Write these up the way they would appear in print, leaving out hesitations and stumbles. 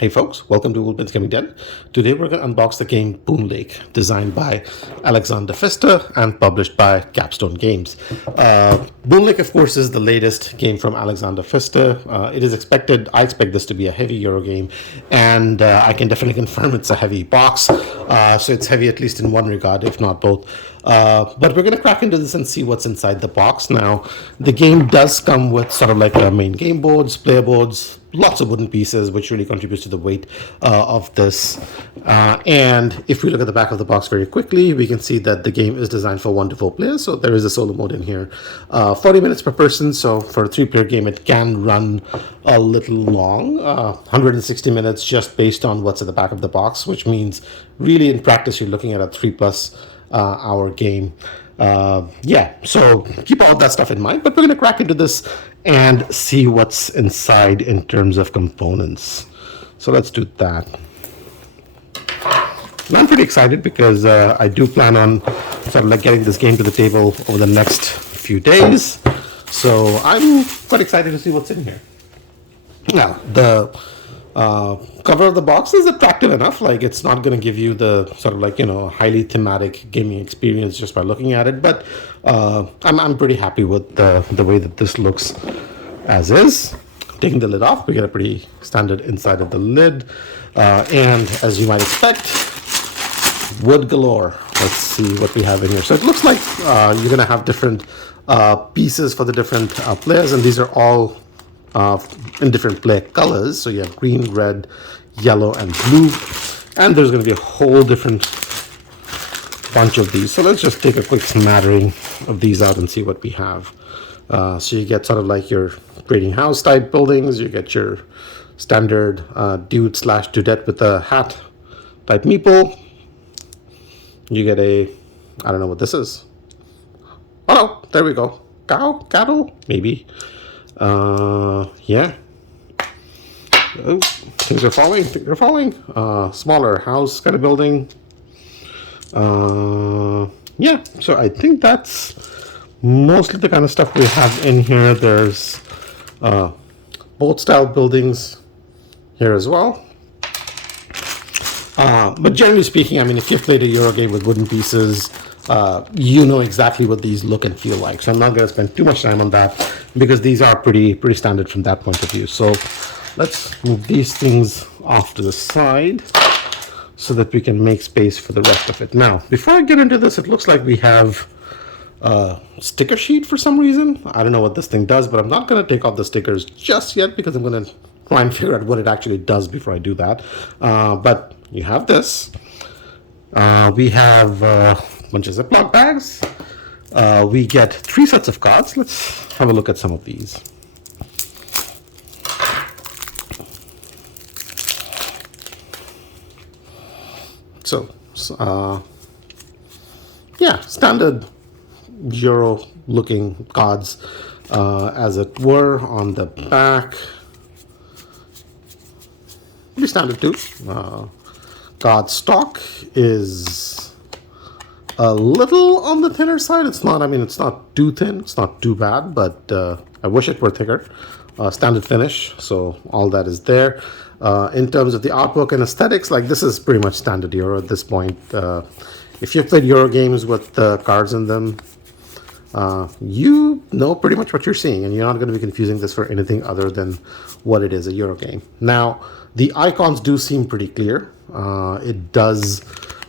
Hey folks, welcome to Woolpins Gaming Den. Today we're going to unbox the game Boonlake, designed by Alexander Pfister and published by Capstone Games. Boonlake, of course, is the latest game from Alexander Pfister. I expect this to be a heavy Euro game, and I can definitely confirm it's a heavy box. So it's heavy at least in one regard, if not both. But we're going to crack into this and see what's inside the box. Now, the game does come with sort of like main game boards, player boards, lots of wooden pieces, which really contributes to the weight of this. And if we look at the back of the box very quickly, we can see that the game is designed for 1 to 4 players. So there is a solo mode in here. 40 minutes per person. So for a 3-player game, it can run a little long. 160 minutes just based on what's at the back of the box, which means really in practice, you're looking at a 3+ hour game. So keep all that stuff in mind, but we're going to crack into this and see what's inside in terms of components. So let's do that. And I'm pretty excited because I do plan on sort of like getting this game to the table over the next few days. So I'm quite excited to see what's in here. Now, the cover of the box is attractive enough. Like, it's not going to give you the sort of like, highly thematic gaming experience just by looking at it. But I'm pretty happy with the way that this looks as is. Taking the lid off, we get a pretty standard inside of the lid. And as you might expect, wood galore. Let's see what we have in here. So it looks like you're going to have different pieces for the different players. And these are all in different player colors. So you have green, red, yellow, and blue. And there's going to be a whole different bunch of these. So let's just take a quick smattering of these out and see what we have. So you get sort of like your trading house type buildings. You get your standard dude/dudette with a hat type meeple. You get I don't know what this is. Oh no, there we go. Cattle, maybe. Yeah. Oh, things are falling. Smaller house kind of building. Yeah. So I think that's mostly the kind of stuff we have in here. There's boat style buildings here as well. But generally speaking, I mean, if you've played a Euro game with wooden pieces, you know exactly what these look and feel like. So I'm not going to spend too much time on that because these are pretty standard from that point of view. So let's move these things off to the side so that we can make space for the rest of it. Now, before I get into this, it looks like we have a sticker sheet for some reason. I don't know what this thing does, but I'm not going to take off the stickers just yet because I'm going to try and figure out what it actually does before I do that. But you have this. We have a bunch of Ziploc bags. We get 3 sets of cards. Let's have a look at some of these. So, yeah, standard Euro looking cards, as it were, on the back. Pretty standard too. Card stock is a little on the thinner side. It's not too thin. It's not too bad, but I wish it were thicker. Standard finish, so all that is there. In terms of the artwork and aesthetics, like this is pretty much standard Euro at this point. If you've played Euro games with cards in them, you know pretty much what you're seeing, and you're not going to be confusing this for anything other than what it is, a Euro game. Now, the icons do seem pretty clear. It does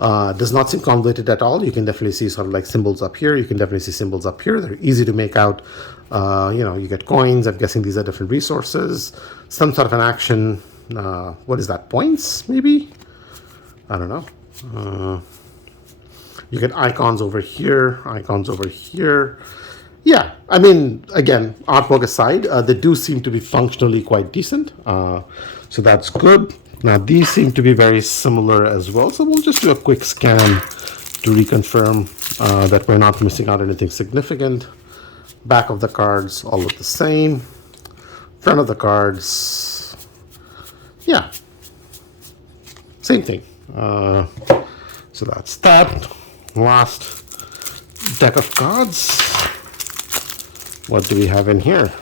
not seem convoluted at all. You can definitely see sort of like symbols up here. You can definitely see symbols up here. They're easy to make out. You get coins. I'm guessing these are different resources. Some sort of an action. What is that? Points, maybe? I don't know. You get icons over here, icons over here. Yeah, I mean, again, artwork aside, they do seem to be functionally quite decent. So that's good. Now, these seem to be very similar as well. So we'll just do a quick scan to reconfirm that we're not missing out anything significant. Back of the cards, all look the same. Front of the cards, yeah, same thing. So that's that. Last deck of cards. What do we have in here?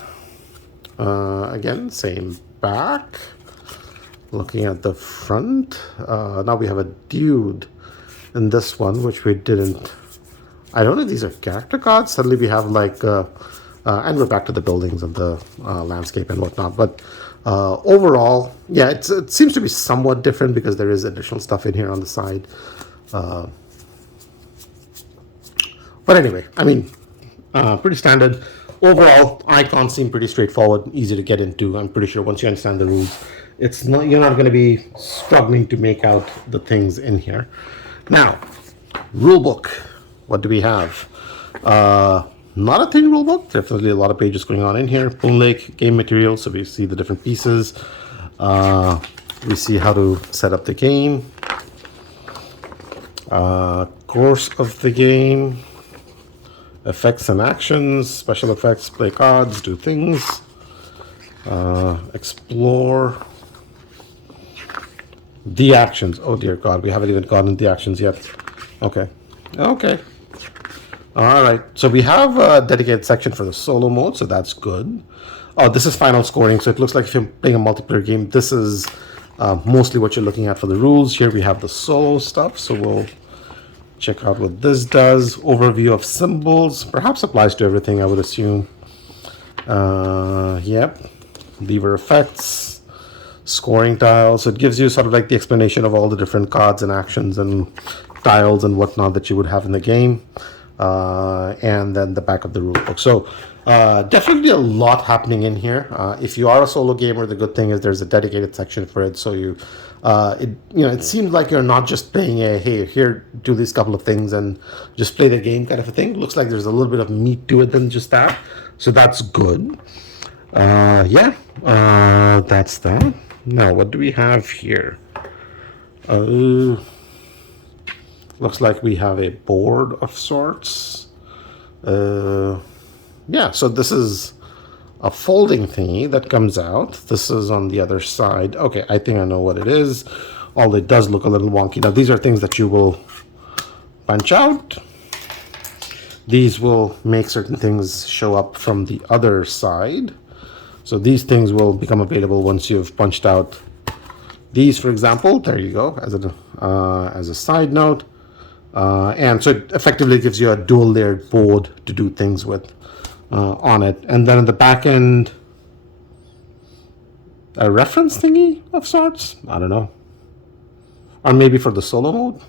Again, same back. Looking at the front, now we have a dude in this one, which we didn't. I don't know if these are character cards. Suddenly we have like, and we're back to the buildings and the landscape and whatnot. But overall, yeah, it seems to be somewhat different because there is additional stuff in here on the side. But anyway, I mean, pretty standard. Overall, icons seem pretty straightforward, easy to get into. I'm pretty sure once you understand the rules, you're not going to be struggling to make out the things in here. Now, rulebook. What do we have? Not a thin rulebook. Definitely a lot of pages going on in here. Boonlake game material, so we see the different pieces. We see how to set up the game. Course of the game. Effects and actions, special effects, play cards, do things, explore. The actions. Oh dear God, we haven't even gotten the actions yet. Okay. Okay. All right. So we have a dedicated section for the solo mode, so that's good. Oh, this is final scoring, so it looks like if you're playing a multiplayer game, this is mostly what you're looking at for the rules. Here we have the solo stuff, so we'll check out what this does. Overview of symbols. Perhaps applies to everything, I would assume. Yep. Lever effects. Scoring tiles. So it gives you sort of like the explanation of all the different cards and actions and tiles and whatnot that you would have in the game. And then the back of the rulebook. So definitely a lot happening in here. If you are a solo gamer, the good thing is there's a dedicated section for it. So it seems like you're not just playing hey, here, do these couple of things and just play the game kind of a thing. Looks like there's a little bit of meat to it than just that. So that's good. That's that. Now, what do we have here? Looks like we have a board of sorts. Yeah, so this is a folding thingy that comes out. This is on the other side. Okay, I think I know what it is. Although it does look a little wonky. Now, these are things that you will punch out. These will make certain things show up from the other side. So these things will become available once you've punched out these, for example. There you go, as a side note. And so it effectively gives you a dual layered board to do things with on it. And then at the back end, a reference thingy of sorts. I don't know. Or maybe for the solo mode.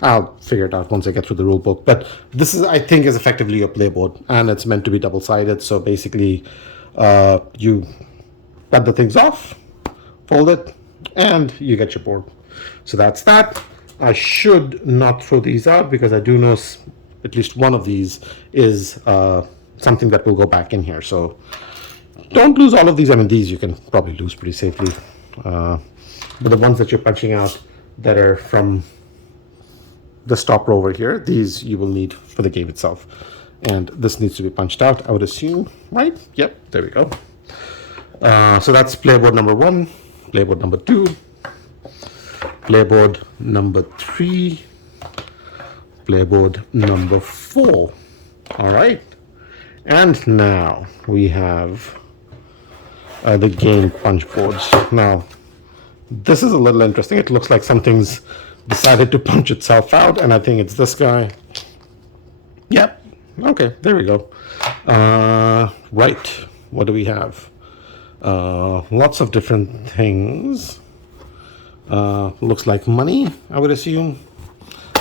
I'll figure it out once I get through the rule book. But this is, I think, is effectively your playboard. And it's meant to be double-sided. So basically, you cut the things off, fold it, and you get your board. So that's that. I should not throw these out because I do know at least one of these is something that will go back in here. So don't lose all of these. I mean, these you can probably lose pretty safely. But the ones that you're punching out that are from the stopper over here, these you will need for the game itself. And this needs to be punched out, I would assume, right? Yep, there we go. So that's playboard number 1, playboard number 2, playboard number 3, playboard number 4. All right. And now we have the game Punchboards. Now, this is a little interesting. It looks like something's decided to punch itself out, and I think it's this guy. Yep. Okay, there we go. Right. What do we have? Lots of different things. Looks like money, I would assume.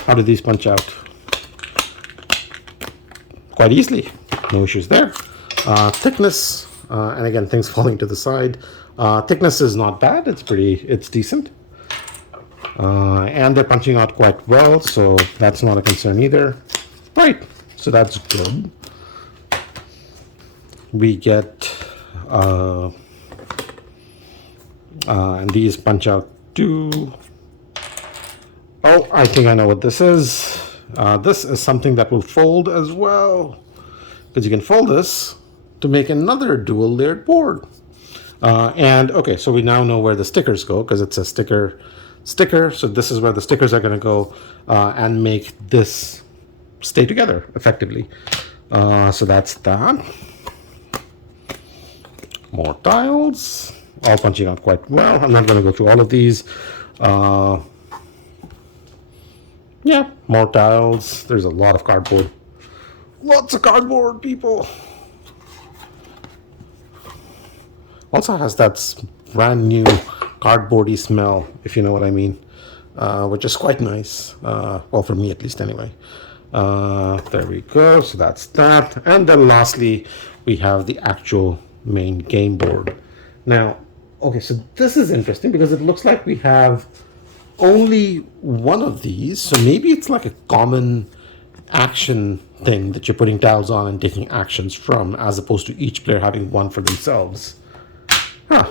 How do these punch out? Quite easily. No issues there. Thickness, and again, things falling to the side. Thickness is not bad. It's decent. And they're punching out quite well, so that's not a concern either. Right, so that's good. We get, and these punch out too. Oh, I think I know what this is. This is something that will fold as well, because you can fold this to make another dual layered board. And okay, so we now know where the stickers go, because it's a sticker. So this is where the stickers are going to go and make this stay together effectively. So that's that. More tiles. all punching out quite well. I'm not going to go through all of these. Yeah, more tiles. There's a lot of cardboard. Lots of cardboard, people. Also has that brand new cardboardy smell, if you know what I mean, which is quite nice. Well, for me at least, anyway. There we go. So that's that. And then lastly, we have the actual main game board. Now, okay, so this is interesting because it looks like we have only one of these. So maybe it's like a common action thing that you're putting tiles on and taking actions from, as opposed to each player having one for themselves. Huh.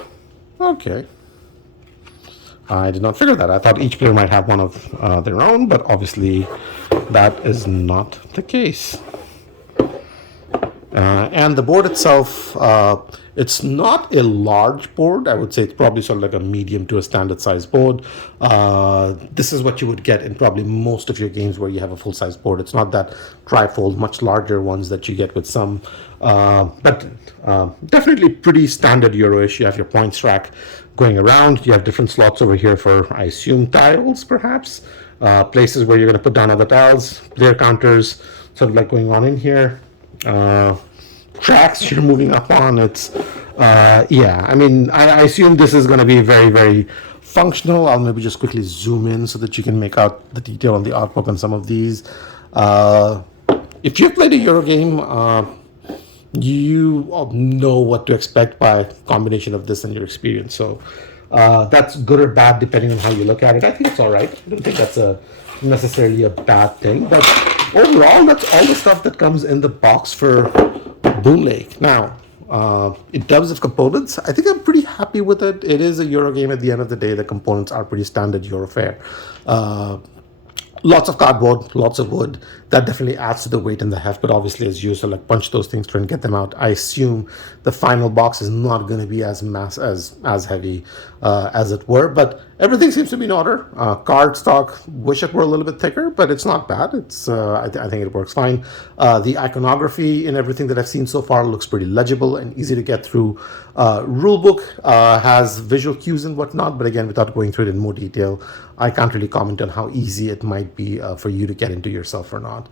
Okay. I did not figure that. I thought each player might have one of their own, but obviously that is not the case. And the board itself, it's not a large board. I would say it's probably sort of like a medium to a standard size board. This is what you would get in probably most of your games where you have a full size board. It's not that trifold, much larger ones that you get with some, but definitely pretty standard Euro-ish. You have your points rack going around. You have different slots over here for, I assume, tiles, perhaps. Places where you're going to put down other tiles, player counters, sort of like going on in here. Tracks you're moving up on. It's yeah, I mean, I assume this is going to be very, very functional. I'll maybe just quickly zoom in so that you can make out the detail on the artwork on some of these. If you've played a Euro game, you know what to expect by combination of this and your experience. So that's good or bad depending on how you look at it. I think it's all right. I don't think that's necessarily a bad thing, but overall, that's all the stuff that comes in the box for Boonlake. Now, in terms of components, I think I'm pretty happy with it. It is a Euro game at the end of the day. The components are pretty standard Euro fare. Lots of cardboard, lots of wood. That definitely adds to the weight and the heft, but obviously as you sort of like punch those things through and get them out, I assume the final box is not going to be as heavy as it were, but everything seems to be in order. Card stock, wish it were a little bit thicker, but it's not bad. It's I think it works fine. The iconography in everything that I've seen so far looks pretty legible and easy to get through. Rulebook has visual cues and whatnot, but again, without going through it in more detail, I can't really comment on how easy it might be for you to get into yourself or not.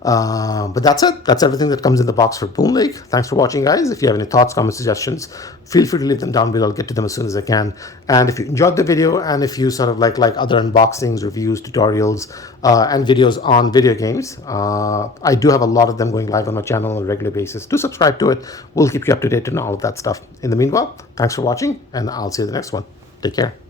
But that's it. That's everything that comes in the box for Boonlake. Thanks for watching, guys. If you have any thoughts, comments, suggestions, feel free to leave them down below. I'll get to them as soon as I can. And if you enjoyed the video, and if you sort of like other unboxings, reviews, tutorials, and videos on video games, I do have a lot of them going live on my channel on a regular basis. Do subscribe to it. We'll keep you up to date on all of that stuff. In the meanwhile, thanks for watching, and I'll see you in the next one. Take care.